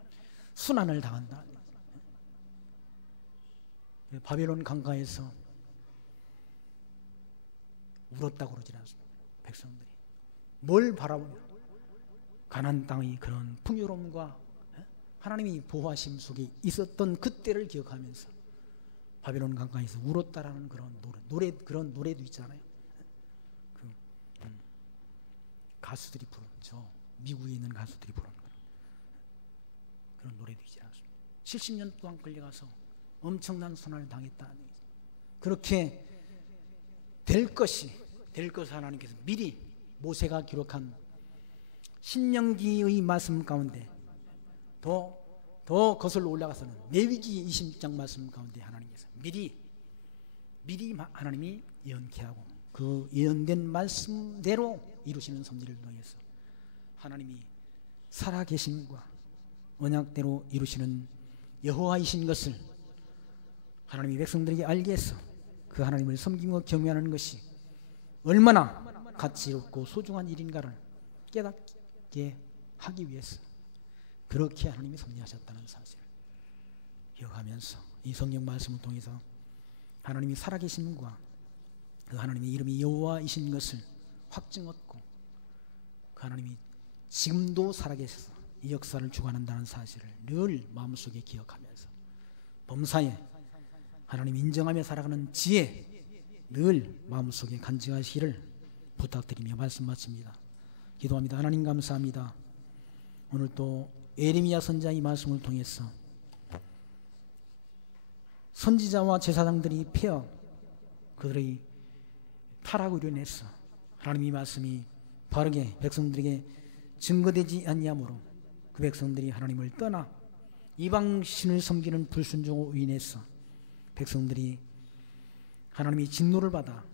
순환을 당한다. 바벨론 강가에서 울었다고 그러지 않습니다. 백성들이 뭘 바라보냐? 가나안 땅의 그런 풍요로움과 하나님이 보호하심 속에 있었던 그때를 기억하면서 바벨론 강가에서 울었다라는 그런 그런 노래도 있잖아요. 가수들이 부른, 저 미국에 있는 가수들이 부른 그런 노래도 있지 않습니까? 70년 동안 끌려가서 엄청난 손을 당했다. 그렇게 될 것을 하나님께서 미리 모세가 기록한 신명기의 말씀 가운데 더 거슬러 올라가서는 레위기 26장 말씀 가운데 하나님께서 미리 하나님이 예언케 하고 그 예언된 말씀대로 이루시는 섭리를 통해서 하나님이 살아계심과 언약대로 이루시는 여호와이신 것을 하나님이 백성들에게 알게 해서 그 하나님을 섬기며 경외하는 것이 얼마나 가치롭고 소중한 일인가를 깨닫게 하기 위해서 그렇게 하나님이 섭리하셨다는 사실을 기억하면서 이 성경 말씀을 통해서 하나님이 살아계심과 그 하나님의 이름이 여호와이신 것을 확증 얻고 그 하나님이 지금도 살아계셔서 이 역사를 주관한다는 사실을 늘 마음속에 기억하면서 범사에 하나님 인정하며 살아가는 지혜 늘 마음속에 간직하시기를 부탁드리며 말씀 마칩니다. 기도합니다. 하나님 감사합니다. 오늘 또 예레미야 선지자의 말씀을 통해서 선지자와 제사장들이 폐하 그들의 타락으로 인해서 하나님의 말씀이 바르게 백성들에게 증거되지 않냐므로 그 백성들이 하나님을 떠나 이방신을 섬기는 불순종으로 인해서 백성들이 하나님의 진노를 받아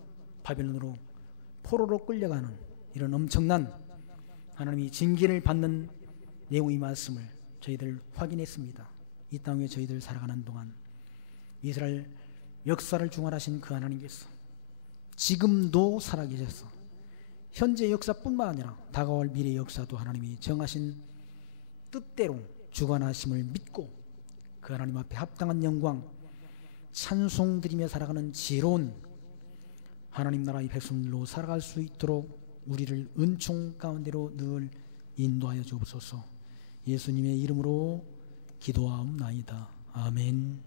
바벨론으로 포로로 끌려가는 이런 엄청난 하나님의 징계를 받는 내용의 말씀을 저희들 확인했습니다. 이 땅에 저희들 살아가는 동안 이스라엘 역사를 중환하신 그 하나님께서 지금도 살아계셔서 현재 역사뿐만 아니라 다가올 미래 역사도 하나님이 정하신 뜻대로 주관하심을 믿고 그 하나님 앞에 합당한 영광 찬송드리며 살아가는 지혜로운 하나님 나라의 백성들로 살아갈 수 있도록 우리를 은총 가운데로 늘 인도하여 주옵소서. 예수님의 이름으로 기도하옵나이다. 아멘.